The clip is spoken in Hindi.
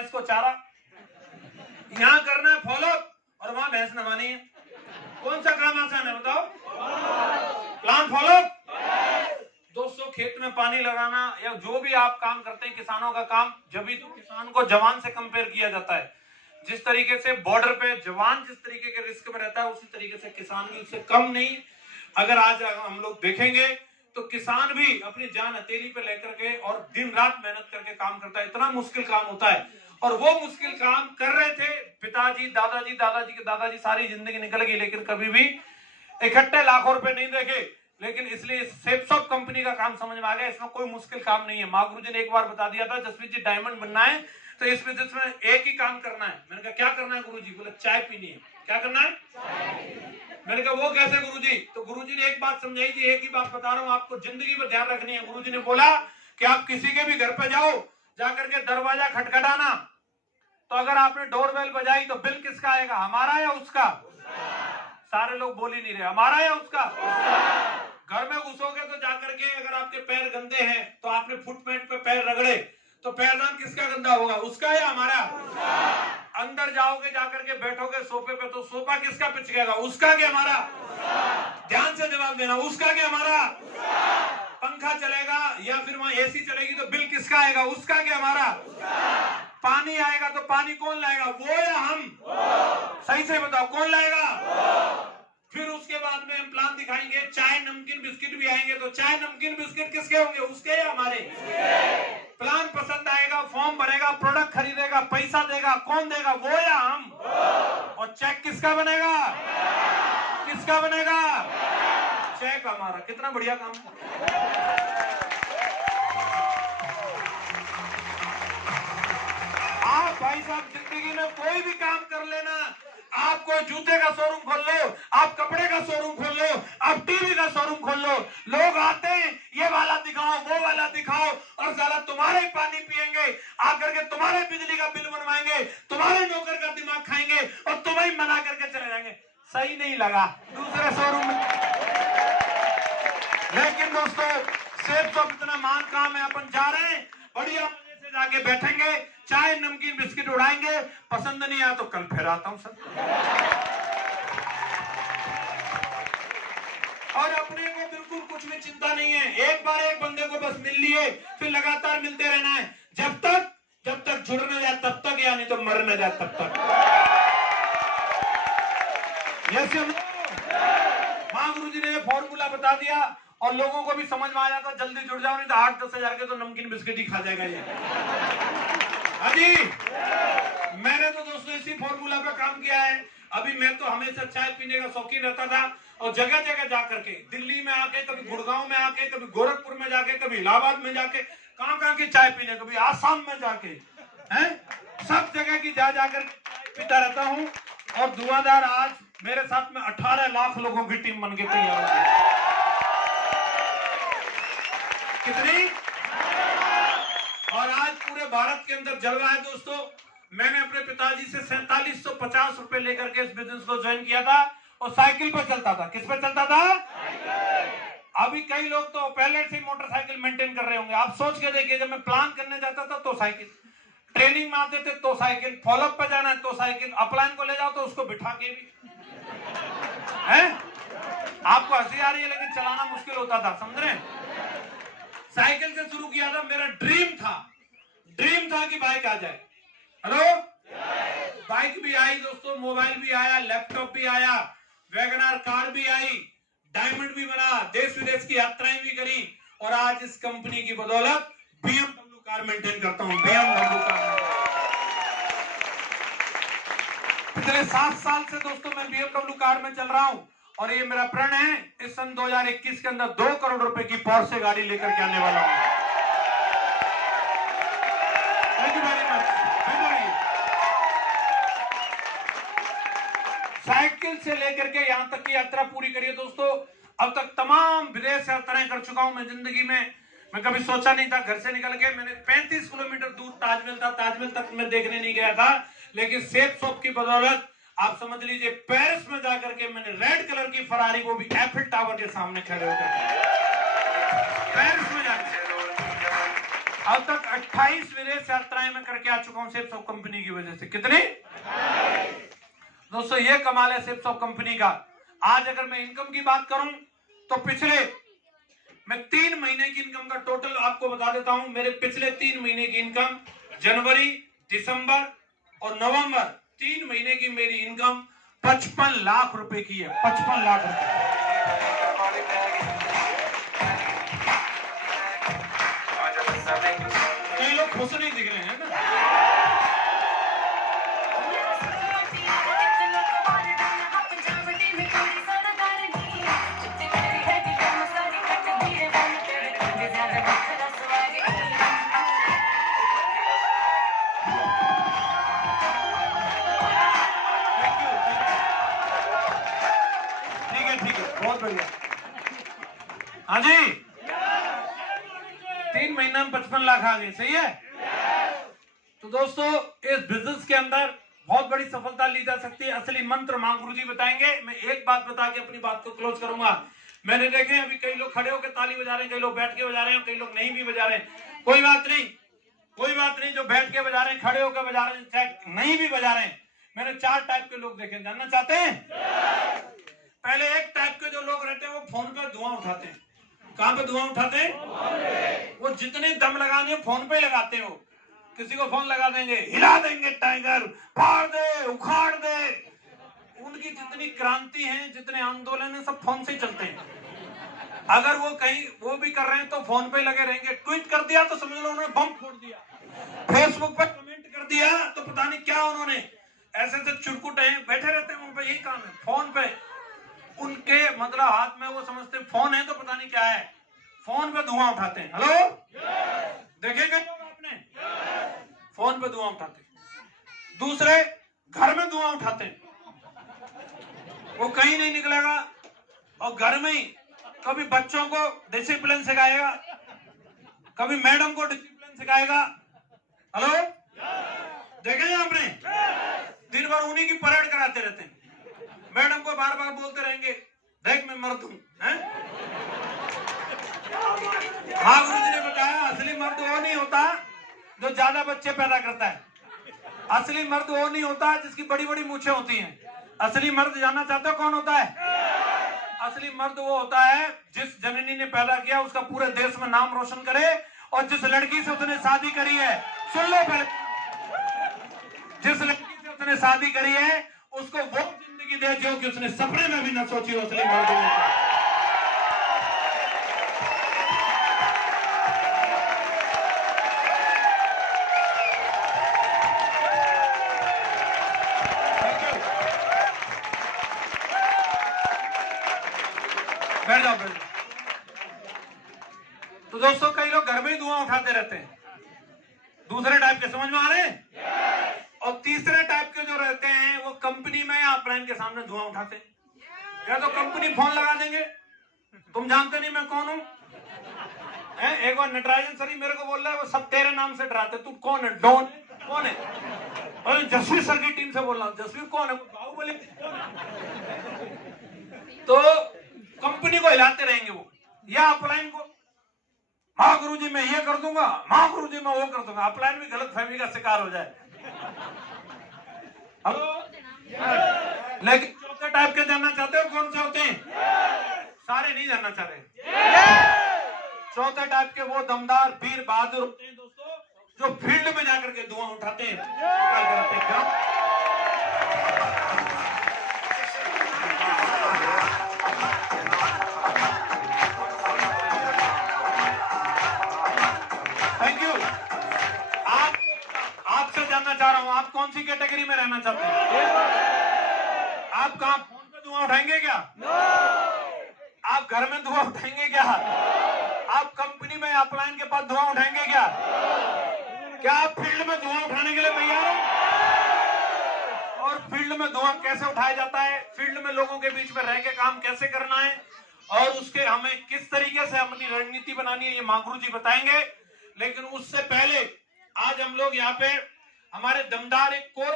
भैंस को चारा, यहाँ करना है फॉलोअप और वहां भैंस नवानी है। कौन सा काम आसान है बताओ? Plan follow up. दोस्तों खेत में पानी लगाना या जो भी आप काम करते हैं किसानों का काम, जब भी तो किसान को जवान से कंपेयर किया जाता है। जिस तरीके से बॉर्डर पे जवान जिस तरीके के रिस्क में रहता है उसी तरीके से किसान भी उससे कम नहीं। अगर आज हम लोग देखेंगे तो किसान भी अपनी जान हथेली पे लेकर के और दिन रात मेहनत करके काम करता है। इतना मुश्किल काम होता है और वो मुश्किल काम कर रहे थे पिताजी, दादाजी, दादाजी के दादाजी, सारी जिंदगी निकल गई लेकिन कभी भी इकट्ठे लाखों रुपए नहीं देखे। लेकिन इसलिए सेपसॉफ्ट कंपनी का काम समझ में आ गया, इसमें कोई मुश्किल काम नहीं है। माँ गुरु जी ने एक बार बता दिया था, जसवीर जी डायमंड बनना है तो इस बिजनेस में एक ही काम करना है। मैंने कहा क्या करना है गुरु जी? बोले चाय पीनी है। क्या करना है? मैंने कहा वो कैसे गुरु जी? तो गुरु जी ने एक बात समझाई थी, एक ही बात बता रहा हूँ आपको, जिंदगी में ध्यान रखनी है। गुरु जी ने बोला कि आप किसी के भी घर पे जाओ, जाकर के दरवाजा खटखटाना, तो अगर आपने डोरबेल बजाई तो बिल किसका आएगा, हमारा या उसका? सारे लोग बोल ही नहीं रहे, हमारा या उसका? घर में घुसोगे तो जाकर के अगर आपके पैर गंदे हैं तो आपने फुटमेट पे पैर रगड़े तो पैरदान किसका गंदा होगा, उसका या हमारा? अंदर जाओगे जाकर के बैठोगे सोफे पे तो सोफा किसका पिचकेगा, उसका क्या हमारा? ध्यान से जवाब देना, उसका क्या हमारा? पंखा चलेगा या फिर वहां एसी चलेगी तो बिल किसका आएगा, उसका क्या हमारा? पानी आएगा तो पानी कौन लाएगा, वो या हम? सही से बताओ कौन लाएगा? फिर उसके बाद में हम प्लान दिखाएंगे, चाय नमकीन बिस्किट भी आएंगे तो चाय नमकीन बिस्किट किसके होंगे, उसके या हमारे? प्लान पसंद आएगा, फॉर्म भरेगा, प्रोडक्ट खरीदेगा, पैसा देगा, कौन देगा, वो या हम? और चेक किसका बनेगा? किसका बनेगा? चेक हमारा। कितना बढ़िया काम है। आप भाई साहब जिंदगी में कोई भी काम कर लेना, आप कोई जूते का शोरूम खोल लो, आप कपड़े का शोरूम खोल लो, आप टीवी का शोरूम खोल लो, लोग आते हैं ये वाला दिखाओ वो वाला दिखाओ और साला तुम्हारे पानी पिएंगे, आकर के तुम्हारे बिजली का बिल बनवाएंगे, तुम्हारे नौकर का दिमाग खाएंगे और तुम्हें मना करके चले जाएंगे। सही नहीं लगा, दूसरे शोरूम में। लेकिन दोस्तों सेपसॉफ्ट इतना महान काम है, अपन जा रहे हैं बढ़िया मजे से जाके बैठेंगे, चाय नमकीन बिस्किट उड़ाएंगे, पसंद नहीं आया तो कल फिर आता हूं सर। और अपने को बिल्कुल कुछ भी चिंता नहीं है, एक बार एक बंदे को बस मिल लिए फिर लगातार मिलते रहना है, जब तक जुड़ न जाए तब तक, या नहीं तो मर न जाए तब तक। मां गुरु जी ने फॉर्मूला बता दिया और लोगों को भी समझ में आ जाता, जल्दी जुड़ जाओ नहीं तो 8-10 हजार के तो नमकीन बिस्किट ही खा जाएगा ये। अजी मैंने तो दोस्तों इसी फॉर्मूला पे काम किया है। अभी मैं तो हमेशा चाय पीने का शौकीन रहता था और जगह जगह जाकर के, दिल्ली में आके, कभी गुड़गांव में आके, कभी गोरखपुर में जाके, कभी इलाहाबाद में जाके, कहाँ की चाय पीने, कभी आसाम में जाके, हैं सब जगह की जाकर पीता रहता हूँ। और दुआदार आज मेरे साथ में 18 लाख लोगों की टीम बन के तैयार है। कितनी? और आज पूरे भारत के अंदर जल रहा है दोस्तों। मैंने अपने पिताजी से 4750 रुपए लेकर के इस बिजनेस को ज्वाइन किया था और साइकिल पर चलता था। किस पर चलता था? अभी कई लोग तो पहले से मोटरसाइकिल मेंटेन कर रहे होंगे। आप सोच के देखिए, जब मैं प्लान करने जाता था तो साइकिल, ट्रेनिंग में आते थे तो साइकिल, फॉलोअप पे जाना है तो साइकिल, अपलाइन को ले जाओ तो उसको बिठा के भी है। आपको हंसी आ रही है लेकिन चलाना मुश्किल होता था, समझ रहे हैं? साइकिल से शुरू किया था, मेरा ड्रीम था कि बाइक आ जाए। हेलो, बाइक भी आई दोस्तों, मोबाइल भी आया, लैपटॉप भी आया, वैगनआर कार भी आई, डायमंड भी बना, देश विदेश की यात्राएं भी करी और आज इस कंपनी की बदौलत BMW कार मेंटेन करता हूं। BMW कार पिछले 7 साल से दोस्तों मैं BMW कार में चल रहा हूं और ये मेरा प्रण है, इस सन 2021 के अंदर 2 करोड़ रुपए की पोर्शे गाड़ी लेकर के आने वाला हूं। Thank you very much. Cycle से लेकर के यहां तक की यात्रा पूरी करिए दोस्तों। अब तक तमाम विदेश यात्राएं कर चुका हूं मैं जिंदगी में। मैं कभी सोचा नहीं था, घर से निकल के मैंने 35 किलोमीटर दूर ताजमहल था, ताजमहल तक मैं देखने नहीं गया था, लेकिन सेपसॉफ्ट की बदौलत आप समझ लीजिए पेरिस में जाकर के मैंने रेड कलर की फरारी, वो भी एफिल टावर के सामने खड़े होकर पेरिस में जाकर। अब तक 28 विदेश यात्राएं मैं करके आ चुका हूं सिप्स ऑफ कंपनी की वजह से। कितनी? दोस्तों ये कमाल है सिप्स ऑफ कंपनी का। आज अगर मैं इनकम की बात करूं तो पिछले मैं 3 महीने की इनकम का टोटल आपको बता देता हूं। मेरे पिछले 3 महीने की इनकम, जनवरी, दिसंबर और नवंबर 3 महीने की मेरी इनकम 55 लाख रुपए की है। 55 लाख रुपए। कई लोग खुश नहीं दिख रहे हैं ना। ठीक है, बहुत बढ़िया। हाँ जी, 3 महीना में 55 लाख आ गए, सही है। तो दोस्तों इस बिजनेस के अंदर बहुत बड़ी सफलता ली जा सकती है। असली मंत्र मां गुरुजी बताएंगे। मैं एक बात बता के अपनी बात को क्लोज करूंगा। मैंने देखे अभी कई लोग खड़े होकर ताली बजा रहे हैं, कई लोग बैठ के बजा रहे हैं, कई लोग नहीं भी बजा रहे हैं। कोई बात नहीं, कोई बात नहीं। जो बैठ के बजा रहे हैं, खड़े होकर बजा रहे हैं, चाहे नहीं भी बजा रहे हैं, मैंने 4 टाइप के लोग देखे। जानना चाहते हैं? पहले एक टाइप के जो लोग रहते हैं वो फोन पे धुआं उठाते हैं। कहां पे धुआं उठाते हैं? वो जितने दम लगाने फोन पे लगाते हो। किसी को फोन लगा देंगे, हिला देंगे टाइगर, फाड़ दे, उखाड़ दे। उनकी जितनी क्रांति है, जितने आंदोलन है, सब फोन से चलते हैं। अगर वो कहीं वो भी कर रहे हैं तो फोन पे लगे रहेंगे। ट्वीट कर दिया तो समझ लो उन्होंने बम फोड़ दिया। फेसबुक पर कमेंट कर दिया तो पता नहीं क्या उन्होंने। ऐसे ऐसे चुटकुट हैं, बैठे रहते हैं, उन पे यही काम है, फोन पे। उनके मतलब हाथ में वो समझते फोन है तो पता नहीं क्या है। फोन पे धुआं उठाते हैं। हेलो, देखेंगे लोग आपने? फोन पे धुआं उठाते हैं। दूसरे घर में धुआं उठाते हैं। वो कहीं नहीं निकलेगा और घर में ही कभी बच्चों को डिसिप्लिन सिखाएगा, कभी मैडम को डिसिप्लिन सिखाएगा। हेलो, देखेंगे आपने? दिन भर उन्हीं की परेड कराते रहते हैं। मैडम को बार बार बोलते रहेंगे, देख मैं मर्द हूं। हाँ, गुरुजी ने बताया असली मर्द वो नहीं होता जो ज्यादा बच्चे पैदा करता है। असली मर्द वो नहीं होता जिसकी बड़ी बड़ी मूछें होती हैं। असली मर्द जानना चाहते हो कौन होता है? असली मर्द वो होता है जिस जननी ने पैदा किया उसका पूरे देश में नाम रोशन करे, और जिस लड़की से उसने शादी करी है, सुन लो पहले, जिस लड़की से उसने शादी करी है उसको वो जिंदगी दे जो कि उसने सपने में भी न सोची हो। असली मर्द होता है। बैठ जाओ, बैठ जाओ। तो दोस्तों कई लोग घर में ही धुआं उठाते रहते हैं। दूसरे टाइप के समझ में आ रहे हैं? और तीसरे टाइप के जो रहते हैं वो कंपनी में या अपलाइन के सामने धुआं उठाते हैं। या तो कंपनी फोन लगा देंगे, तुम जानते नहीं मैं कौन हूं। एक बार नटराजन सर मेरे को बोल रहा है वो सब तेरे नाम से डराते, तू कौन है? डॉन कौन है? और जसवीर सर की टीम से बोल रहा हूं, जसवीर कौन है? बाहुबली। तो कंपनी को हिलाते रहेंगे वो, या अपलाइन को। हाँ गुरुजी मैं ये कर दूंगा, हाँ गुरुजी मैं वो कर दूंगा। अपलाइन भी गलत फहमी का शिकार हो जाए। हेलो, लेकिन चौथे टाइप के जानना चाहते हो कौन से होते हैं? सारे नहीं जानना चाह रहे। चौथे टाइप के वो दमदार वीर बहादुर होते हैं दोस्तों, जो फील्ड में जाकर के धुआं उठाते हैं। Thank you. आपसे जानना चाह रहा हूं, आप कौन सी कैटेगरी में रहना चाहते हैं? आप कहां फोन पे धुआं उठाएंगे क्या? आप घर में धुआं उठाएंगे क्या? आप कंपनी में अपलाइन के पास धुआं उठाएंगे क्या? क्या आप फील्ड में धुआं उठाने के लिए तैयार हैं? और फील्ड में धुआं कैसे उठाया जाता है, फील्ड में लोगों के बीच में रह के काम कैसे करना है, और उसके हमें किस तरीके से अपनी रणनीति बनानी है, ये मां गुरुजी बताएंगे। लेकिन उससे पहले आज हम लोग यहाँ पे हमारे दमदार एक कोर